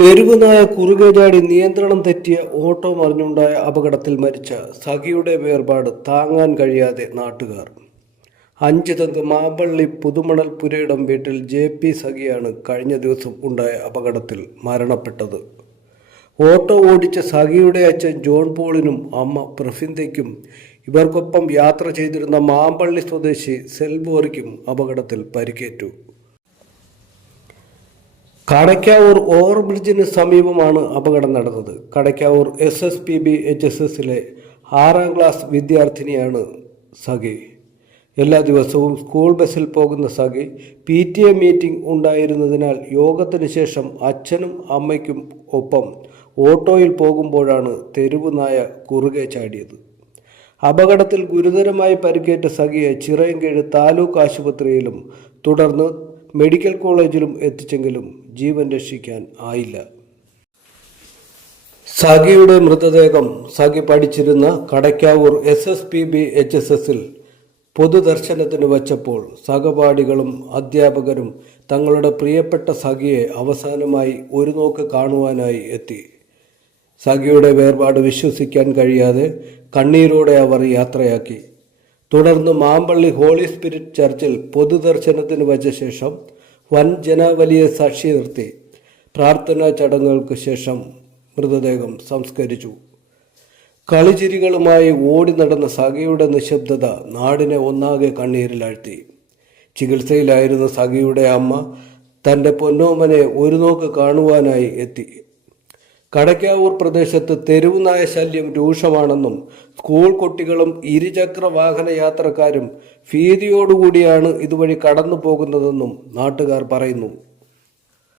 തെരുവുനായ കുറുകെ ചാടി നിയന്ത്രണം തെറ്റിയ ഓട്ടോ മറിഞ്ഞുണ്ടായ അപകടത്തിൽ മരിച്ച സഖിയുടെ വേർപാട് താങ്ങാൻ കഴിയാതെ നാട്ടുകാർ. അഞ്ച് തങ്ക് മാമ്പള്ളി പുതുമണൽ പുരയിടം വീട്ടിൽ ജെ പി സഖിയാണ് കഴിഞ്ഞ ദിവസം ഉണ്ടായ അപകടത്തിൽ മരണപ്പെട്ടത്. ഓട്ടോ ഓടിച്ച സഖിയുടെ അച്ഛൻ ജോൺ പോളിനും അമ്മ പ്രഫിന്ദയ്ക്കും ഇവർക്കൊപ്പം യാത്ര ചെയ്തിരുന്ന മാമ്പള്ളി സ്വദേശി സെൽബോറിക്കും അപകടത്തിൽ പരിക്കേറ്റു. കടയ്ക്കാവൂർ ഓവർബ്രിഡ്ജിന് സമീപമാണ് അപകടം നടന്നത്. Kadakkavoor S S P B H S എസിലെ ആറാം ക്ലാസ് വിദ്യാർത്ഥിനിയാണ് സഖി. എല്ലാ ദിവസവും സ്കൂൾ ബസ്സിൽ പോകുന്ന Sakhi P T A meeting ഉണ്ടായിരുന്നതിനാൽ യോഗത്തിന് ശേഷം അച്ഛനും അമ്മയ്ക്കും ഒപ്പം ഓട്ടോയിൽ പോകുമ്പോഴാണ് തെരുവ് നായ കുറുകെ ചാടിയത്. അപകടത്തിൽ ഗുരുതരമായി പരിക്കേറ്റ സഖിയെ ചിറയൻകീഴ് താലൂക്ക് ആശുപത്രിയിലും തുടർന്ന് മെഡിക്കൽ കോളേജിലും എത്തിച്ചെങ്കിലും ജീവൻ രക്ഷിക്കാൻ ആയില്ല. സഖിയുടെ മൃതദേഹം സഖി പഠിച്ചിരുന്ന Kadakkavoor S S P B H S എസിൽ പൊതുദർശനത്തിന് വച്ചപ്പോൾ സഹപാഠികളും അധ്യാപകരും തങ്ങളുടെ പ്രിയപ്പെട്ട സഖിയെ അവസാനമായി ഒരു നോക്ക് കാണുവാനായി എത്തി. സഖിയുടെ വേർപാട് വിശ്വസിക്കാൻ കഴിയാതെ കണ്ണീരോടെ അവർ യാത്രയാക്കി. തുടർന്ന് മാമ്പള്ളി ഹോളി സ്പിരിറ്റ് ചർച്ചിൽ പൊതുദർശനത്തിന് വച്ച ശേഷം വൻ ജനവലിയെ സാക്ഷി നിർത്തി പ്രാർത്ഥനാ ചടങ്ങുകൾക്ക് ശേഷം മൃതദേഹം സംസ്കരിച്ചു. കളിചിരികളുമായി ഓടി നടന്ന സഖിയുടെ നിശബ്ദത നാടിനെ ഒന്നാകെ കണ്ണീരിലാഴ്ത്തി. ചികിത്സയിലായിരുന്ന സഖിയുടെ അമ്മ തന്റെ പൊന്നോമനെ ഒരു നോക്ക് കാണുവാനായി എത്തി. കടയ്ക്കാവൂർ പ്രദേശത്ത് തെരുവുനായ ശല്യം രൂക്ഷമാണെന്നും സ്കൂൾ കുട്ടികളും ഇരുചക്ര വാഹന യാത്രക്കാരും ഭീതിയോടുകൂടിയാണ് ഇതുവഴി കടന്നു പോകുന്നതെന്നും നാട്ടുകാർ പറയുന്നു.